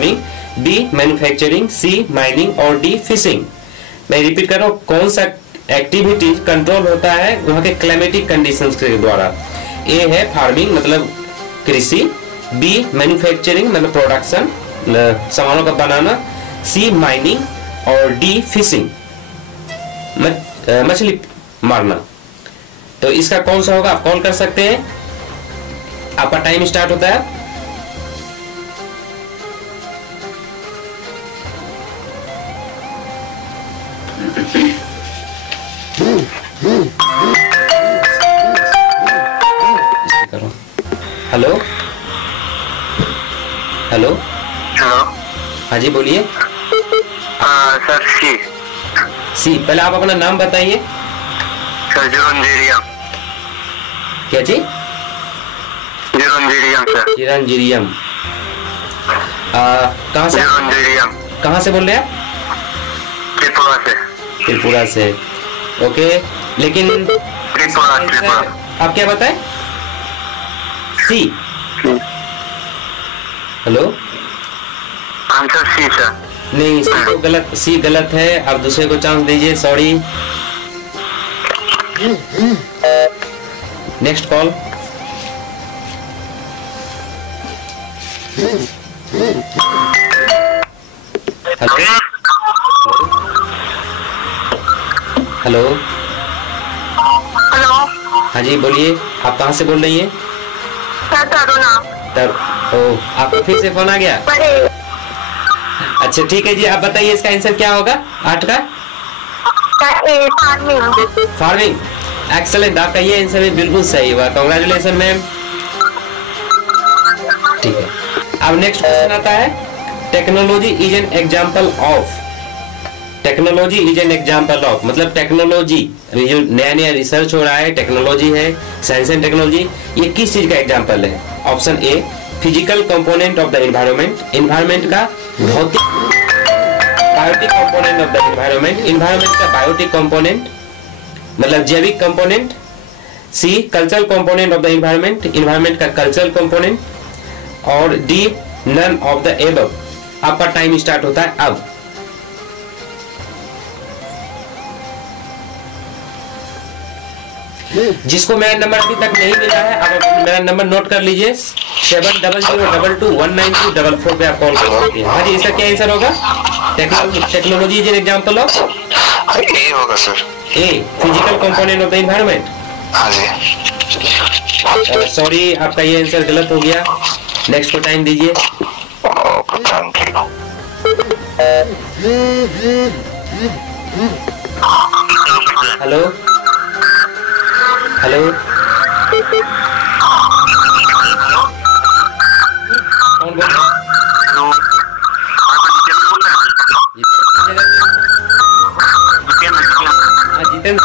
Farming, B manufacturing, C mining और D fishing. मैं repeat कर रहा हूँ, कौन सा एक्टिविटीज कंट्रोल होता है वहाँ के क्लाइमेटिक कंडीशंस के द्वारा। ए है फार्मिंग मतलब कृषि, बी मैन्युफैक्चरिंग मतलब प्रोडक्शन सामानों का बनाना, सी माइनिंग और डी फिशिंग मछली मारना। तो इसका कौन सा होगा आप कॉल कर सकते हैं। आपका टाइम स्टार्ट होता है। Hello hello hello. हाँ जी बोलिए। सर सी पहले आप अपना नाम बताइए। सर चिरंजीरियम। क्या जी? चिरंजीरियम सर। चिरंजीरियम। कहाँ से? चिरंजीरियम। कहाँ से बोल रहे हैं? त्रिपुरा से। त्रिपुरा से, ओके। लेकिन त्रिपुरा आप क्या बताएं? C. Hello. Answer C sir. नहीं, सी तो गलत, सी गलत है। आप दूसरे को चांस दीजिए। Sorry. Next call. Hello hello hello. हाँ जी बोलिए। आप कहाँ से बोल रही हैं? सर तरुणा। ओ, आपका फिर से फोन आ गया। अच्छा ठीक है जी, आप बताइए इसका आंसर क्या होगा 8 का? फार्मिंग। Farming, excellent. आपका ये आंसर भी बिल्कुल सही हुआ। Congratulation ma'am. ठीक है, अब नेक्स्ट क्वेश्चन आता है, technology is an example of. Technology is an example of मतलब टेक्नोलॉजी, जो नया नया रिसर्च हो रहा है, टेक्नोलॉजी है, साइंस एंड टेक्नोलॉजी, ये किस चीज का एग्जाम्पल है? Option A physical component of the environment, environment का भौतिक, biotic component of the environment, environment का बायोटिक कंपोनेंट मतलब जैविक component, C cultural component of the environment, environment का कल्चरल कंपोनेंट, और D none of the above. आपका time start होता है अब। जिसको मेरा नंबर अभी तक नहीं मिला है, आप मेरा नंबर नोट कर लीजिए, 7002219244 पे आप कॉल कर सकते हैं। हाँ जी, इसका क्या आंसर होगा? Technology is an example of, A होगा sir. A physical component of the environment. हाँ जी। सॉरी, आपका ये आंसर गलत हो गया। नेक्स्ट को टाइम दीजिए। हेलो हेलो कौन बोल रहा है? हाँ Jitendra.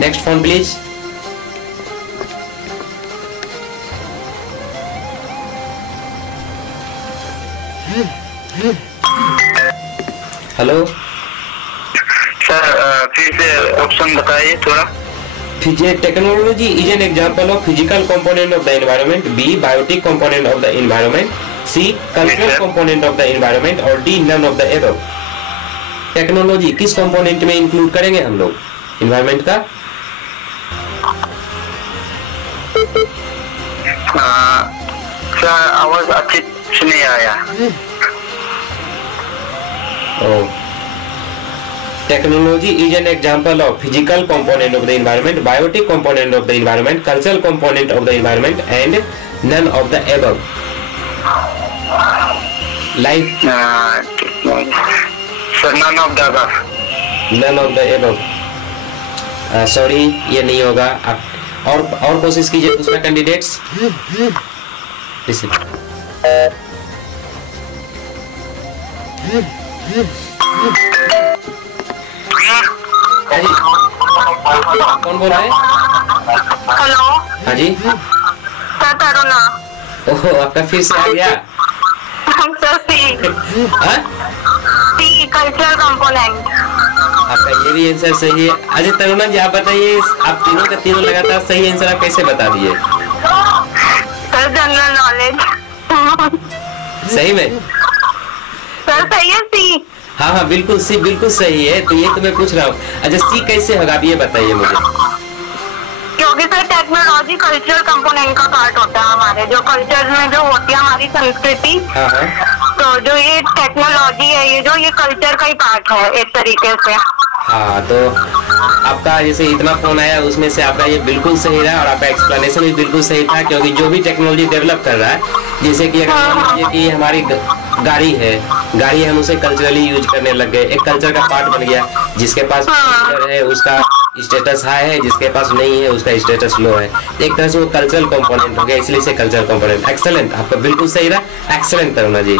Next phone please. Hello sir, फिर से ऑप्शन बताइए थोड़ा। Technology is an example of physical component of the environment, B biotic component of the environment, C cultural component of the environment और D none of the above. Technology किस component में include करेंगे हम लोग environment का? Sir आवाज अच्छी नहीं आया। Technology is an example of physical component of the environment, biotic component of the environment, cultural component of the environment, and none of the above. Like sir none of the above. None of the above. Sorry, ये नहीं होगा। आप और कोशिश कीजिए दूसरा candidates. कौन बोल रहा है? हेलो। हाँ जी सर तरुणा। ओह, आपका फिर से आ गया। सर सी कल्चरल कंपोनेंट। आपका ये भी आंसर सही है। अच्छा तरुणा जी, आप बताइए, आप तीनों का तीनों लगातार सही आंसर आप कैसे बता दिए? Sir general knowledge. सही में? सर सही है सी। हाँ हाँ बिल्कुल सी, बिल्कुल सही है। तो ये तो मैं पूछ रहा हूँ। अच्छा सी कैसे होगा, आप ये बताइए मुझे। क्योंकि सर टेक्नोलॉजी कल्चरल कंपोनेंट का पार्ट होता है हमारे, जो कल्चर में जो होती है हमारी संस्कृति। हाँ हाँ। तो जो ये टेक्नोलॉजी है, ये कल्चर का ही पार्ट है एक तरीके से। हाँ, तो आपका जैसे इतना फोन आया उसमें से आपका ये बिल्कुल सही रहा और आपका एक्सप्लेनेशन भी बिल्कुल सही था। क्योंकि जो भी टेक्नोलॉजी डेवलप कर रहा है, जैसे कि अगर मान लीजिए कि हमारी गाड़ी है, हम उसे कल्चरली यूज करने लग गए, एक कल्चर का पार्ट बन गया। जिसके पास है उसका स्टेटस हाई है, जिसके पास नहीं है उसका स्टेटस लो है। एक तरह से वो कल्चरल कंपोनेंट हो गया, इसलिए से कल्चरल कंपोनेंट। एक्सेलेंट, आपका बिल्कुल सही रहा। Excellent Taruna ji,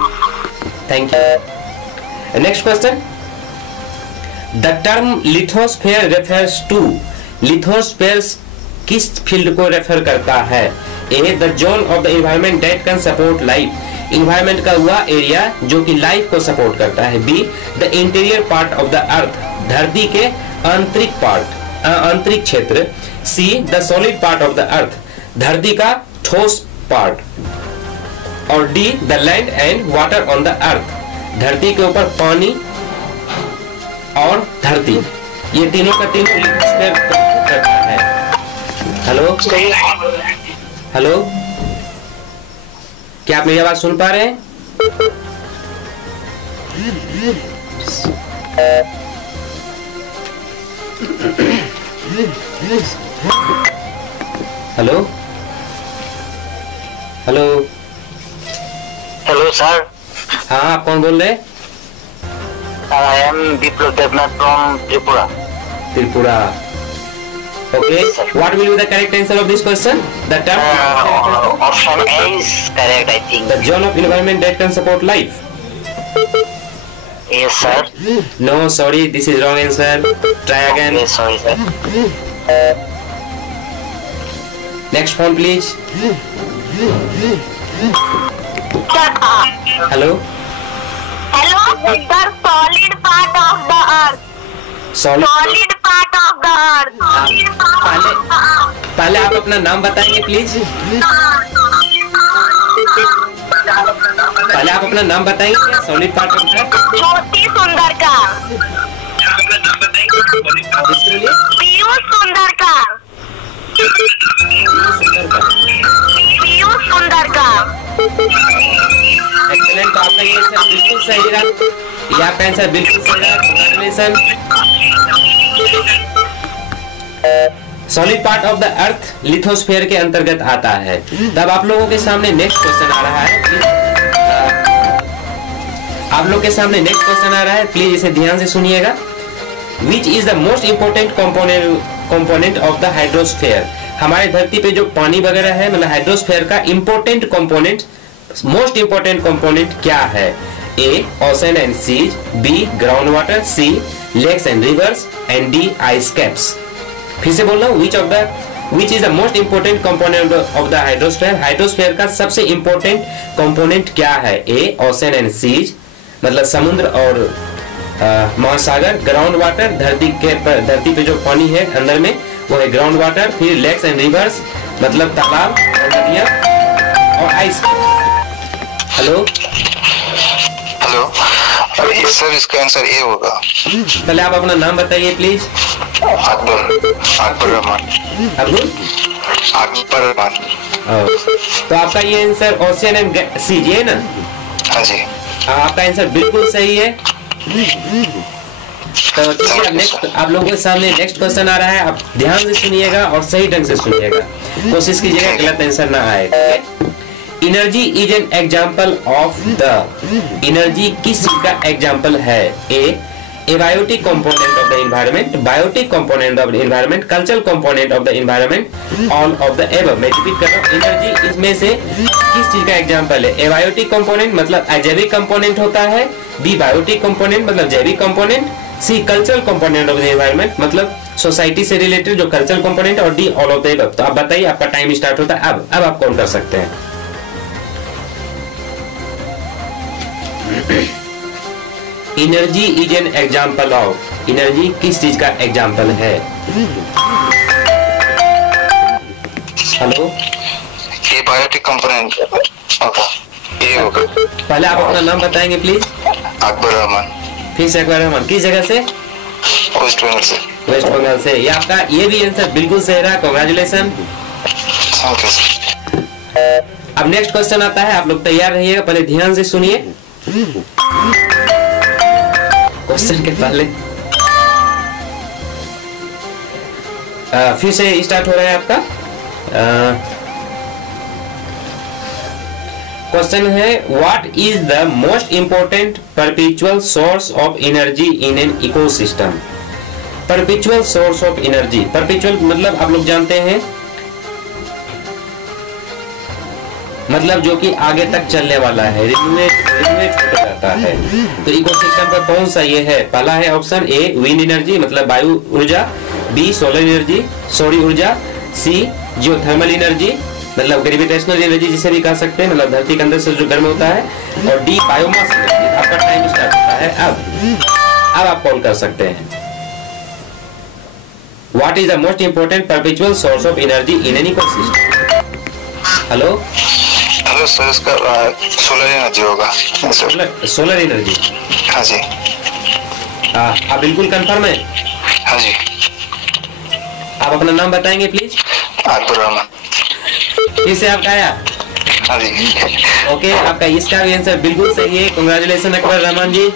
thank you. Next question, the term lithosphere refers to. Lithosphere किस फील्ड को रेफर करता है? A the zone of the environment that can support life. Environment का हुआ एरिया जो कि लाइफ को सपोर्ट करता है। Be the interior part of the earth. धरती के आंतरिक पार्ट, आंतरिक क्षेत्र। See the solid part of the earth. धरती का ठोस पार्ट। और D the land and water on the earth. धरती के ऊपर पानी और धरती, ये तीनों का तीनों लिथोस्फीयर करता है। हेलो हेलो, क्या आप मेरी आवाज सुन पा रहे हैं? हेलो हेलो हेलो सर, हाँ, आप कौन बोल रहे हैं? I am Viplav Devnath from Tripura. Tripura, okay. What will be the correct answer of this question? The term Option A is correct, I think. the zone of environment that can support life. Yes, sir. No, sorry, this is wrong answer. Try again. Yes, sorry, sir. Next phone, please. Hello. Hello sir, solid part of the earth. Solid. Solid part of the earth. पहले आप अपना नाम बताएंगे please. पहले आप अपना नाम बताएंगे। सॉलिड पार्ट ऑफ द ज्योति सुंदर का। पीयूष सुंदर का। पीयूष सुंदर का। एक्सीलेंट, तो आपका ये आंसर बिल्कुल सही रहा। ये आपका आंसर बिल्कुल सही रहा। Congratulation. Solid part of the earth lithosphere के अंतर्गत आता है। तब आप लोगों के सामने नेक्स्ट क्वेश्चन आ रहा है। आप लोग के सामने नेक्स्ट क्वेश्चन आ रहा है, प्लीज इसे ध्यान से सुनिएगा। विच is the most important component of the hydrosphere. हमारे धरती पे जो पानी वगैरह है, मतलब हाइड्रोस्फीयर का important component, most important component क्या है? A ocean and seas, B ground water, C lakes and rivers, and D ice caps. फिर से बोल रहा हूँ, which is the most important component of the hydrosphere. Hydrosphere का सबसे इंपोर्टेंट कंपोनेंट क्या है? ए ओशन एंड सीज, मतलब समुद्र और महासागर। ग्राउंड वाटर, धरती पे जो पानी है अंदर में, वो है ग्राउंड वाटर। फिर लेक्स एंड रिवर्स, मतलब तालाब और नदियां, और आइस। हेलो हेलो सर, इसका आंसर ए होगा। पहले आप अपना नाम बताइए प्लीज। अकबर रहमान। तो आपका ये आंसर ओशियन एंड सीज है ना? हाँ जी। आपका आंसर बिल्कुल सही है। तो ठीक है, नेक्स्ट आप लोगों के सामने नेक्स्ट क्वेश्चन आ रहा है। आप ध्यान से सुनिएगा और सही ढंग से सुनिएगा, कोशिश कीजिएगा गलत आंसर ना आए। Energy is an example of the. Energy किस चीज का एग्जाम्पल है? A abiotic component of the environment, biotic component of the environment, cultural component of the environment, all of the above. मैं रिपीट कर रहा हूं, एनर्जी इसमें से किस चीज का एग्जाम्पल है? एबायोटिक कंपोनेंट मतलब अजैविक कंपोनेंट होता है, बी बायोटिक कंपोनेंट मतलब जैविक component, C cultural component of the environment मतलब सोसाइटी से रिलेटेड जो कल्चरल कंपोनेंट, और D all of the above. तो आप बताइए, आपका टाइम स्टार्ट होता है अब आप कौन कर सकते हैं? Energy is an example of, energy किस चीज का एग्जाम्पल है? हेलो, ये बायोटिक कंपोनेंट होगा, ये होगा। पहले आप अपना नाम बताएंगे प्लीज। अकबर रहमान। फिर से अकबर रहमान, किस जगह से? वेस्ट बंगाल से। वेस्ट बंगाल से। ये आपका ये भी आंसर बिल्कुल सही रहा, कांग्रेचुलेशन। अब नेक्स्ट क्वेश्चन आता है, आप लोग तैयार रहिएगा, पहले ध्यान से सुनिए क्वेश्चन के पहले। फिर से स्टार्ट हो रहा है आपका क्वेश्चन है, what is the most important perpetual source of energy in an ecosystem? Perpetual source of energy, perpetual मतलब आप लोग जानते हैं, मतलब जो कि आगे तक चलने वाला है, रिन्यूएट होता जाता है। तो इकोसिस्टम का कौन सा ये है? पहला है ऑप्शन ए विंड एनर्जी मतलब वायु ऊर्जा, बी सोलर एनर्जी सौर ऊर्जा, सी जियोथर्मल एनर्जी मतलब ग्रेविटेशनल एनर्जी जिसे भी कह सकते हैं, मतलब धरती के अंदर से जो गर्म होता है, और डी बायोमास एनर्जी। आपका टाइम स्टार्ट होता है अब आप कॉल कर सकते हैं। What is the most important perpetual source of energy in an ecosystem? Hello hello sir, इसका सोलर एनर्जी होगा। Solar energy? हाँ जी। आप बिल्कुल कंफर्म है? हाँ जी। आप अपना नाम बताएंगे प्लीज। अकबर रहमान। फिर से आपका आया? हाँ जी। ओके, आपका इसका भी आंसर बिल्कुल सही है, congratulation Akbar Rahman ji.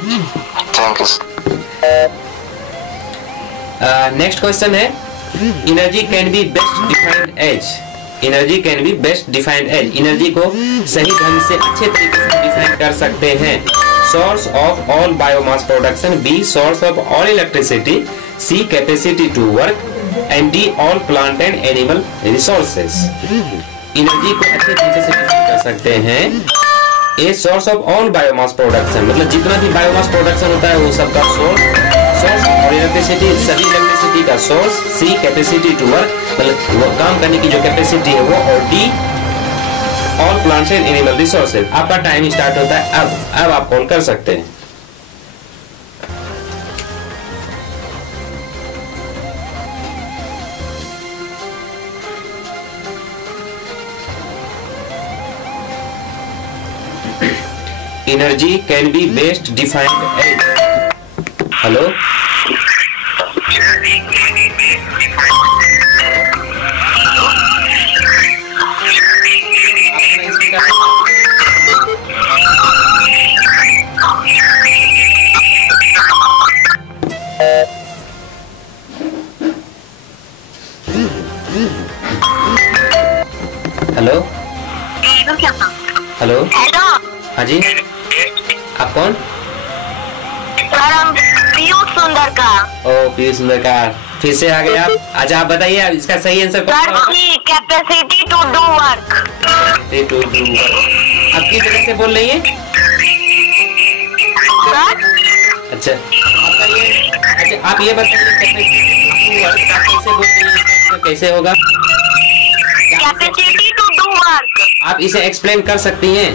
Thank you. Next question है, energy can be best defined as, energy can be best defined as, energy को सही ढंग से अच्छे तरीके से डिफाइन कर सकते हैं। Source of all biomass production, B source of all electricity, C capacity to work, and D all plant and animal resources. Energy को अच्छे तरीके से डिफाइन कर सकते हैं। A source of all biomass production मतलब जितना भी बायोमास प्रोडक्शन होता है वो सबका सोर्स और इलेक्ट्रिसिटी सभी इलेक्ट्रिसिटी का source, C capacity to work मतलब वो काम करने की जो कैपेसिटी है वो, और D all plants and animal resources. आपका टाइम स्टार्ट होता है अब आप कॉल कर सकते हैं। Energy can be best defined as, hello hello hello hello, हाँ जी, आप कौन? सर हम पीयूष सुंदरकार। ओ पीयूष सुंदरकार, फिर से आ गए आप। अच्छा आप बताइए इसका सही आंसर कौन सा? Capacity to do work. आप किस जगह से बोल रही हैं? अच्छा आप ये बताइए कैसे बोल रही हैं, कैसे होगा? Capacity to do work. आप इसे एक्सप्लेन कर सकती हैं?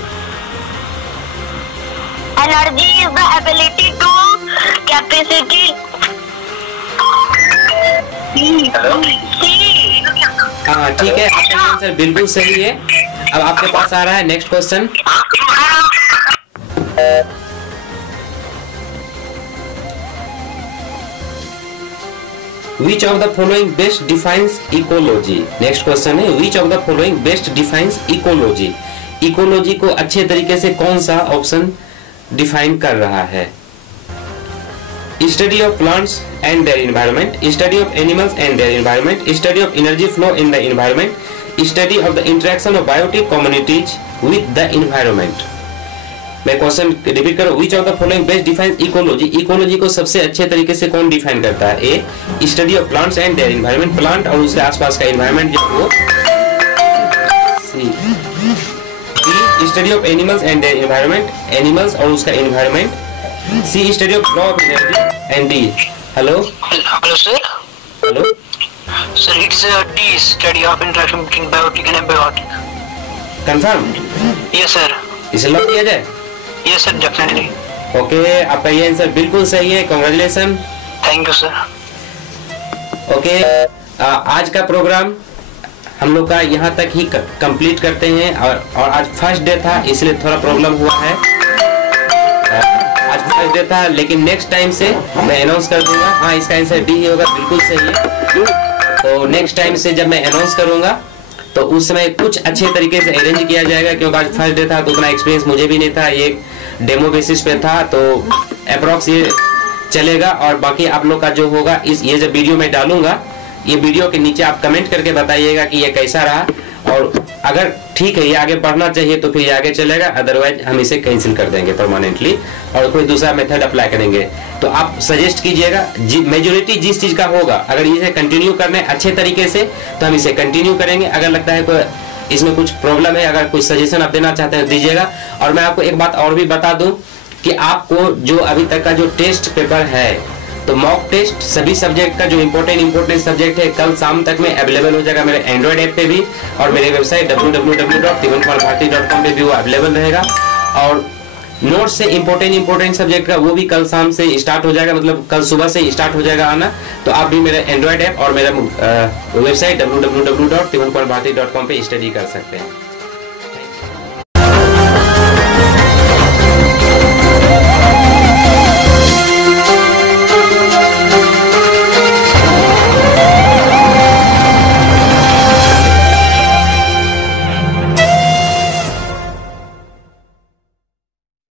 Energy is the ability to capacity. हाँ ठीक है, आपका आंसर बिल्कुल सही है। अब आपके पास आ रहा है next question. Which of the following best defines ecology? Next question है, Which of the following best defines ecology? Ecology को अच्छे तरीके से कौन सा ऑप्शन डिफाइन कर रहा है? Study of plants and their environment, study of animals and their environment, study of energy flow in the environment, study of the interaction of biotic communities with the environment. मैं question repeat करूं, which of the following best defines ecology? Ecology को सबसे अच्छे तरीके से कौन define करता है? A study of plants and their environment, plant और उसके आसपास का एनवायरनमेंट जो वो, C B study of animals and their environment, animals और उसका environment, C study of flow of energy and D. Hello hello sir. Hello sir it is the study of interaction between biotic and abiotic. Confirm? Yes sir. इसे lock किया जाए? Yes sir, definitely. Okay, आपका ये answer बिल्कुल सही है, congratulation. Thank you sir. Okay, आज का प्रोग्राम हम लोग का यहाँ तक ही कंप्लीट करते हैं। और आज फर्स्ट डे था इसलिए थोड़ा प्रॉब्लम हुआ है। आज फर्स्ट डे था, लेकिन नेक्स्ट टाइम से मैं अनाउंस कर दूंगा। हाँ, इसका आंसर डी ही होगा, बिल्कुल सही है। तो नेक्स्ट टाइम से जब मैं अनाउंस करूंगा तो उस समय कुछ अच्छे तरीके से अरेंज किया जाएगा, क्योंकि आज फर्स्ट डे था तो उतना एक्सपीरियंस मुझे भी नहीं था, ये डेमो बेसिस पे था, तो अप्रॉक्स ये चलेगा। और बाकी आप लोग का जो होगा, ये जब वीडियो में डालूंगा, ये वीडियो के नीचे आप कमेंट करके बताइएगा कि ये कैसा रहा, और अगर ठीक है ये आगे बढ़ना चाहिए तो फिर ये आगे चलेगा, अदरवाइज हम इसे कैंसिल कर देंगे परमानेंटली और कोई दूसरा मेथड अप्लाई करेंगे। तो आप सजेस्ट कीजिएगा, मेजोरिटी जिस चीज का होगा, अगर इसे कंटिन्यू करना है अच्छे तरीके से तो हम इसे कंटिन्यू करेंगे। अगर लगता है कोई इसमें कुछ प्रॉब्लम है, अगर कुछ सजेशन आप देना चाहते हैं दीजिएगा। और मैं आपको एक बात और भी बता दूं कि आपको जो अभी तक का जो टेस्ट पेपर है, तो मॉक टेस्ट सभी सब्जेक्ट का जो इम्पोर्टेंट सब्जेक्ट है, कल शाम तक में अवेलेबल हो जाएगा मेरे एंड्रॉइड ऐप पे भी, और मेरे वेबसाइट www.tivankumarbharti.com पे भी वो अवेलेबल रहेगा। और नोट से इम्पोर्टेंट सब्जेक्ट का वो भी कल शाम से स्टार्ट हो जाएगा, मतलब कल सुबह से स्टार्ट हो जाएगा आना। तो आप भी मेरे एंड्रॉइड ऐप और मेरा वेबसाइट www.tivankumarbharti.com पे स्टडी कर सकते हैं।